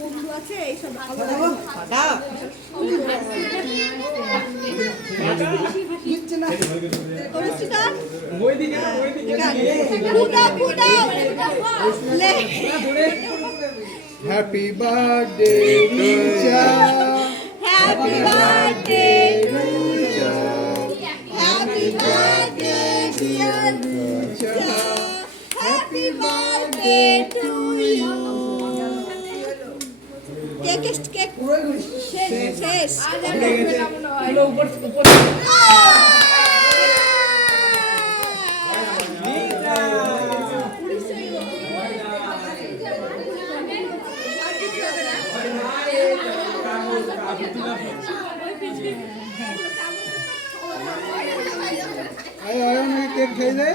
বন্ধু আছে এইসব Happy birthday, Richa. Happy birthday to you. Happy birthday dear Richa. Happy birthday to you. Cake cake শেষ শেষ आयो आयो ना केक खाई दे